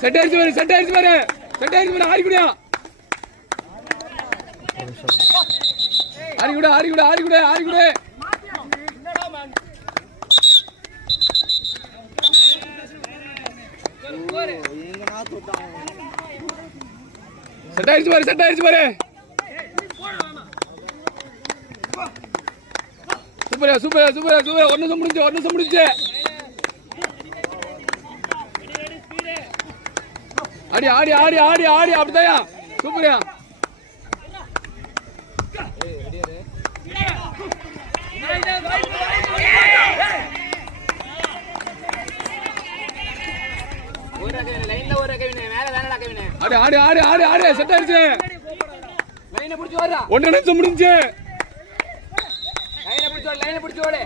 Set அடிச்சு பாரு set அடிச்சு பாரு. செட் அடிச்சு பாரு ஆடிக்குடியா ஆடிக்குடு ஆடிக்குடு ஆடிக்குடு ஆடிக்குடு செட் ஆயிடுச்சு பாரு செட் ஆயிடுச்சு பாரு. சூப்பரா சூப்பரா சூப்பரா சூப்பரா ஒன்னு நிமிஷம் முடிஞ்சு ஒரு முடிஞ்சு. ஆடி ஆடி ஆடி ஆடி ஆடி அப்படிதாயா சூப்பரியா. லைன்ல ஒரு கவினே மேல வேணடா கவினே ஆடி ஆடி ஆடி ஆடி ஆடி செட் ஆயிடுச்சு. லைனை பிடிச்சு ஓடுறா ஒன்று நிமிஷம் முடிஞ்சு. லைனை பிடிச்சு ஓடு லைனை பிடிச்சு ஓடு.